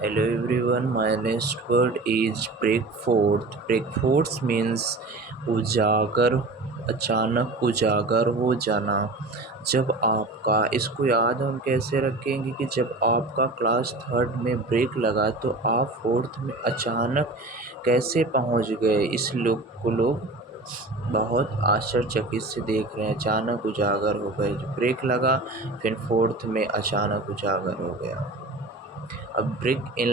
Hello everyone, my next word is breakforth. Breakforth means उजागर, अचानक उजागर हो जाना। जब आपका इसको याद हम कैसे रखेंगे कि जब आपका क्लास थर्ड में ब्रेक लगा तो आप फोर्थ में अचानक कैसे पहुंच गए। इस लोग बहुत आश्चर्यचकित से देख रहे हैं। अचानक उजागर हो गए, ब्रेक लगा फिर फोर्थ में अचानक उजागर हो गया। अब ब्रेक इन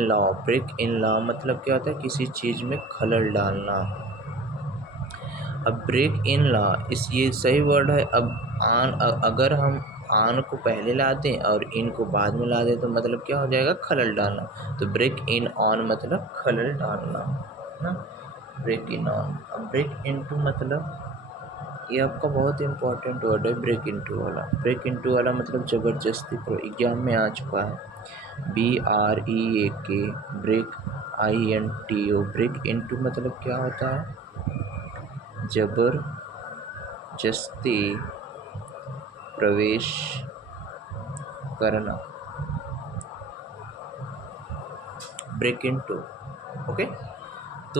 लॉ मतलब क्या होता है, किसी चीज़ में खलल डालना। अब ब्रेक इन लॉ ये सही वर्ड है। अब अगर हम आन को पहले ला दें और इन को बाद में ला दें तो मतलब क्या हो जाएगा, खलल डालना। तो ब्रेक इन ऑन मतलब खलल डालना ना, ब्रेक इन ऑन। अब ब्रेक इनटू मतलब ये आपका बहुत इंपॉर्टेंट वर्ड है, ब्रेक इनटू वाला। ब्रेक इनटू वाला मतलब ज़बरदस्ती, एग्जाम में आ चुका है। BREAK, break INTO। Break into मतलब क्या होता है, जबरदस्ती प्रवेश करना। Break into, okay. तो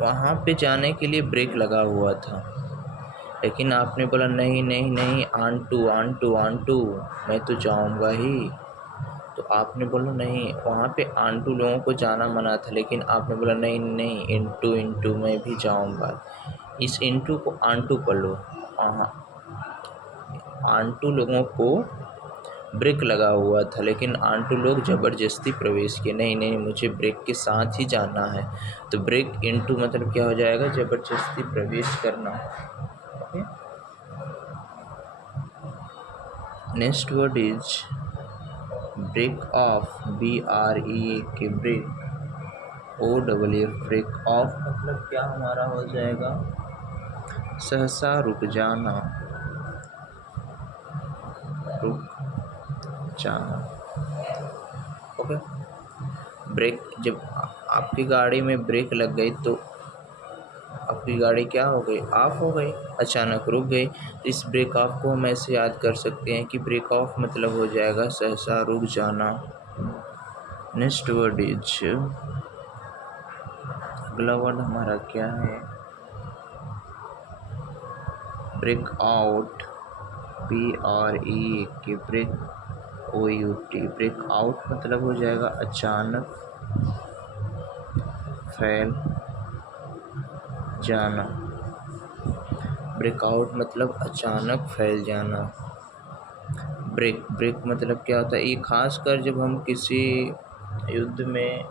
वहाँ पे जाने के लिए ब्रेक लगा हुआ था, लेकिन आपने बोला नहीं नहीं नहीं, आंटू मैं तो जाऊँगा ही। तो आपने बोला नहीं, वहाँ पे आंटू लोगों को जाना मना था, लेकिन आपने बोला नहीं नहीं, इंटू मैं भी जाऊँगा। इस इंटू को आंटू पढ़ लो। हाँ, आंटू लोगों को ब्रेक लगा हुआ था, लेकिन आंटू लोग ज़बरदस्ती प्रवेश किए। नहीं नहीं, मुझे ब्रेक के साथ ही जाना है। तो ब्रेक इंटू मतलब क्या हो जाएगा, ज़बरदस्ती प्रवेश करना। Okay, next word is break off, BREAK, break OFF। Break off मतलब क्या हमारा हो जाएगा, सहसा रुक जाना, रुक जाना। ओके, ब्रेक जब आपकी गाड़ी में ब्रेक लग गई तो आपकी गाड़ी क्या हो गई, ऑफ हो गई, अचानक रुक गई। तो इस ब्रेक ऑफ को हम ऐसे याद कर सकते हैं कि ब्रेक ऑफ मतलब हो जाएगा सहसा रुक जाना। नेक्स्ट वर्ड इज, अगला वर्ड हमारा क्या है, break out, BREAK, break OUT। Break out मतलब हो जाएगा अचानक फैल जाना। ब्रेकआउट मतलब अचानक फैल जाना। ब्रेक मतलब क्या होता है, ये खासकर जब हम किसी युद्ध में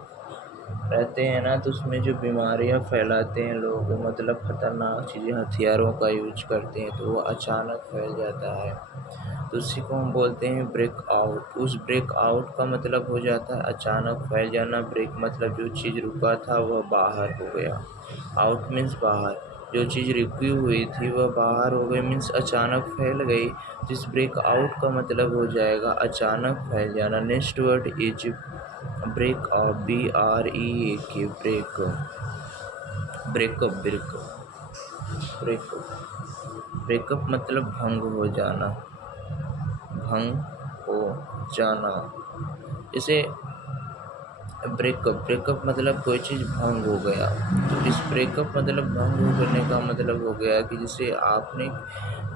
रहते हैं ना, तो उसमें जो बीमारियां फैलाते हैं लोग, मतलब खतरनाक चीज़ें, हथियारों का यूज करते हैं, तो वो अचानक फैल जाता है। तो उसी को हम बोलते हैं ब्रेक आउट। उस ब्रेक आउट का मतलब हो जाता है अचानक फैल जाना। ब्रेक मतलब जो चीज़ रुका था वह बाहर हो गया। आउट मीन्स बाहर, जो चीज़ रुकी हुई थी वह बाहर हो गई, मीन्स अचानक फैल गई। जिस ब्रेक आउट का मतलब हो जाएगा अचानक फैल जाना। Next word is break off, BREAK, break, breakup मतलब भंग हो जाना, भंग हो जाना। जैसे ब्रेकअप मतलब कोई चीज़ भंग हो गया। तो इस ब्रेकअप मतलब भंग करने का मतलब हो गया कि जैसे आपने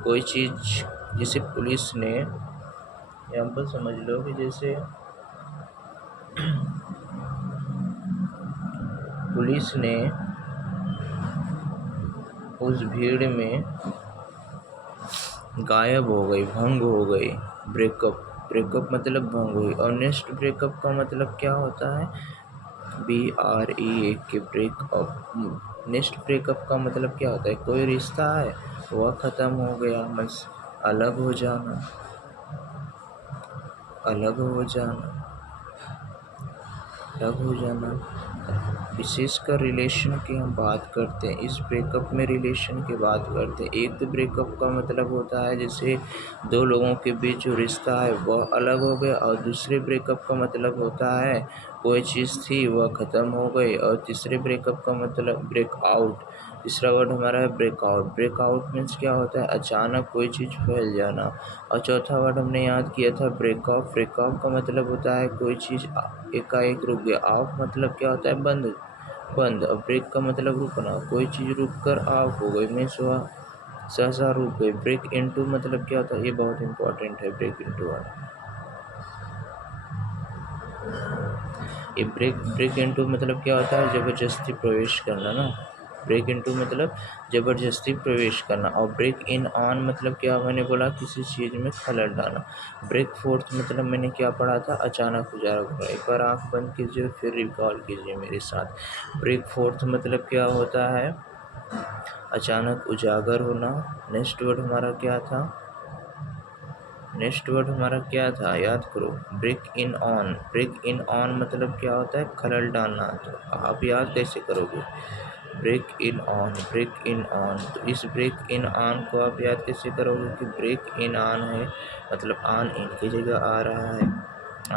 कोई चीज़, जैसे पुलिस ने, एग्जाम्पल समझ लो कि जैसे पुलिस ने उस भीड़ में गायब हो गई, भंग हो गई। ब्रेकअप मतलब भंग हुई। और नेक्स्ट ब्रेकअप का मतलब क्या होता है, BREAK, ब्रेकअप। नेक्स्ट ब्रेकअप का मतलब क्या होता है, कोई रिश्ता है वह ख़त्म हो गया, बस अलग हो जाना, अलग हो जाना, अलग हो जाना। विशेषकर रिलेशन की हम बात करते हैं, इस ब्रेकअप में रिलेशन की बात करते हैं। एक तो ब्रेकअप का मतलब होता है जैसे दो लोगों के बीच जो रिश्ता है वह अलग हो गया, और दूसरे ब्रेकअप का मतलब होता है कोई चीज़ थी वह ख़त्म हो गई। और तीसरे ब्रेकअप का मतलब ब्रेक आउट, तीसरा वर्ड हमारा है ब्रेकआउट। ब्रेकआउट मीन्स क्या होता है, अचानक कोई चीज़ फैल जाना। और चौथा वर्ड हमने याद किया था ब्रेकऑफ। ब्रेकऑफ का मतलब होता है कोई चीज़ एकाएक रुक गया। ऑफ मतलब क्या होता है, बंद बंद। और ब्रेक का मतलब रुकना, कोई चीज़ रुक कर ऑफ हो गई मीन्स वह सहसा रुक गई। ब्रेक इनटू मतलब क्या होता है, ये बहुत इंपॉर्टेंट है। ब्रेक इनटू ये ब्रेक इनटू मतलब क्या होता है, ज़बरदस्ती प्रवेश करना ना। ब्रेक इनटू मतलब ज़बरदस्ती प्रवेश करना। और ब्रेक इन ऑन मतलब क्या, मैंने बोला किसी चीज़ में खलल डालना। ब्रेक फोर्थ मतलब मैंने क्या पढ़ा था, अचानक उजागर होना। एक बार आँख बंद कीजिए फिर रिकॉल कीजिए मेरे साथ। ब्रेक फोर्थ मतलब क्या होता है, अचानक उजागर होना। नेक्स्ट वर्ड हमारा क्या था, नेक्स्ट वर्ड हमारा क्या था, याद करो। Break in on. Break in on मतलब क्या होता है, खलल डालना। तो आप याद कैसे करोगे, break in on, break in on. तो इस ब्रेक इन ऑन को आप याद कैसे करोगे कि ब्रेक इन ऑन है मतलब ऑन इन की जगह आ रहा है,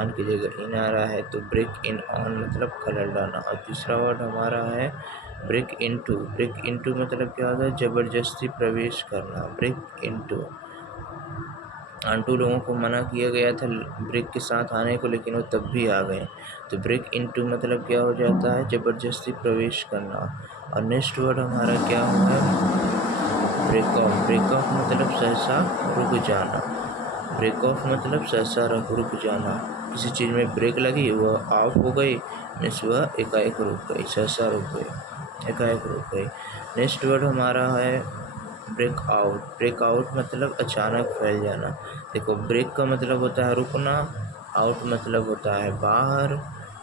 ऑन की जगह इन आ रहा है। तो ब्रेक इन ऑन मतलब खलल डालना। और तीसरा वर्ड हमारा है ब्रेक इनटू। ब्रेक इनटू मतलब क्या होता है, ज़बरदस्ती प्रवेश करना। Break into. आंटू लोगों को मना किया गया था ब्रेक के साथ आने को, लेकिन वो तब भी आ गए। तो ब्रेक इनटू मतलब क्या हो जाता है, ज़बरदस्ती प्रवेश करना। और नेक्स्ट वर्ड हमारा क्या हुआ है, ब्रेक ऑफ। ब्रेक ऑफ मतलब सहसा रुक जाना। ब्रेक ऑफ मतलब सहसा रुक जाना। किसी चीज़ में ब्रेक लगी, वह ऑफ हो गई मीन्स वह एकाएक रुक गई, सहसा रुक गई, एकाएक रुक गई। नेक्स्ट वर्ड हमारा है ब्रेक आउट। ब्रेक आउट मतलब अचानक फैल जाना। देखो ब्रेक का मतलब होता है रुकना, आउट मतलब होता है बाहर।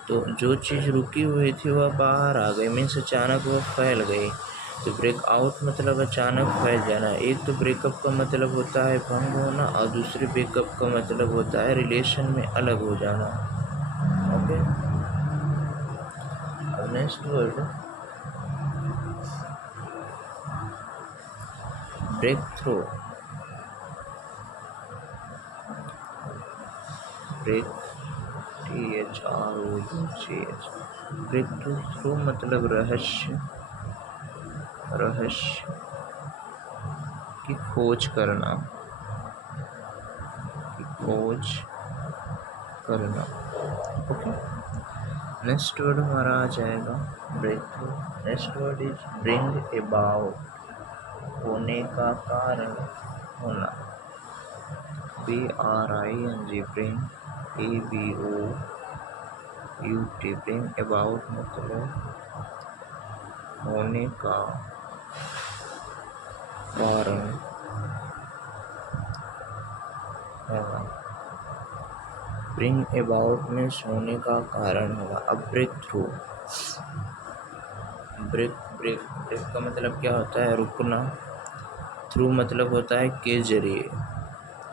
तो जो चीज़ रुकी हुई थी वह बाहर आ गई मीन्स अचानक वह फैल गई। तो ब्रेक आउट मतलब अचानक फैल जाना। एक तो ब्रेकअप का मतलब होता है भंग होना, और दूसरे ब्रेकअप का मतलब होता है रिलेशन में अलग हो जाना। ओके, अब next word break through. Break THROUGH। Break through मतलब रहस्य, रहस्य की खोज करना, की खोज करना। ओके, नेक्स्ट वर्ड हमारा आ जाएगा break through. Next word is bring about, होने का कारण, होना। BRING, bring, ABOUT। Bring about मतलब होने का कारण होना। ब्रिंग अबाउट में होने का कारण होगा। अब break through. Break break break का मतलब क्या होता है, रुकना। थ्रू मतलब होता है के जरिए।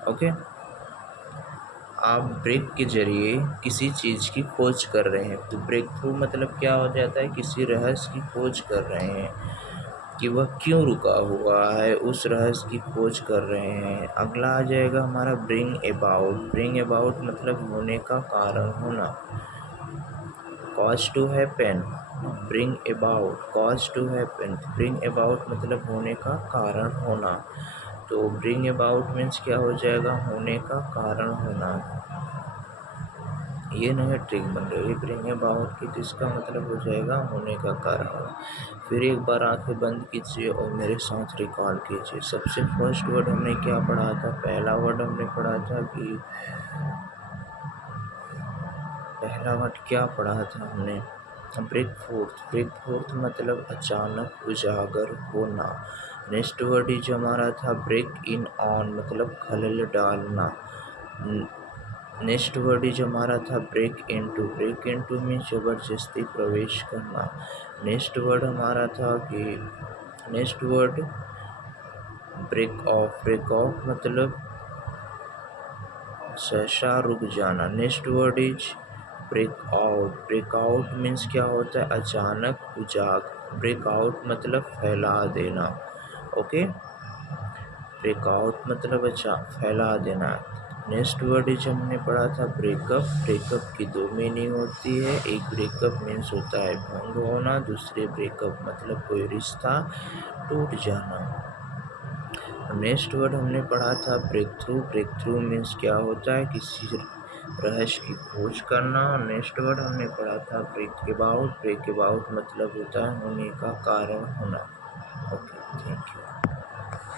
ओके, आप ब्रेक के जरिए किसी चीज़ की खोज कर रहे हैं। तो ब्रेक थ्रू मतलब क्या हो जाता है, किसी रहस्य की खोज कर रहे हैं कि वह क्यों रुका हुआ है, उस रहस्य की खोज कर रहे हैं। अगला आ जाएगा हमारा ब्रिंग अबाउट। ब्रिंग अबाउट मतलब होने का कारण होना। Cause to happen, bring about, cause to happen. Bring about मतलब होने का कारण होना। तो ब्रिंग अबाउट मीन्स क्या हो जाएगा, होने का कारण होना। ये नहीं ट्रिक बन रही है ब्रिंग अबाउट की, तो इसका मतलब हो जाएगा होने का कारण होना। फिर एक बार आंखें बंद कीजिए और मेरे साथ रिकॉल कीजिए। सबसे फर्स्ट वर्ड हमने क्या पढ़ा था, पहला वर्ड हमने पढ़ा था कि, पहला वर्ड क्या पढ़ा था हमने, ब्रेक फोर्थ। ब्रेक फोर्थ मतलब अचानक उजागर होना। नेक्स्ट वर्ड ही जो हमारा था ब्रेक इन ऑन मतलब खलल डालना। नेक्स्ट वर्ड जो हमारा था ब्रेक इनटू। ब्रेक इनटू में ज़बरदस्ती प्रवेश करना। नेक्स्ट वर्ड हमारा था कि, next word break off. Break off मतलब सहसा रुक जाना। Next word is break out. Break out means क्या होता है, अचानक उजागर। ब्रेक आउट मतलब फैला देना। ओके, ब्रेक आउट मतलब अच्छा फैला देना। नेक्स्ट वर्ड इज हमने पढ़ा था ब्रेकअप। ब्रेकअप की दो मीनिंग होती है। एक ब्रेकअप मीन्स होता है भंग होना, दूसरे ब्रेकअप मतलब कोई रिश्ता टूट जाना। नेक्स्ट वर्ड हमने पढ़ा था break through. Break through means क्या होता है, किसी रहस्य की खोज करना। नेक्स्ट वर्ड हमने पढ़ा था ब्रेक अबाउट। ब्रेक अबाउट मतलब होता है होने का कारण होना।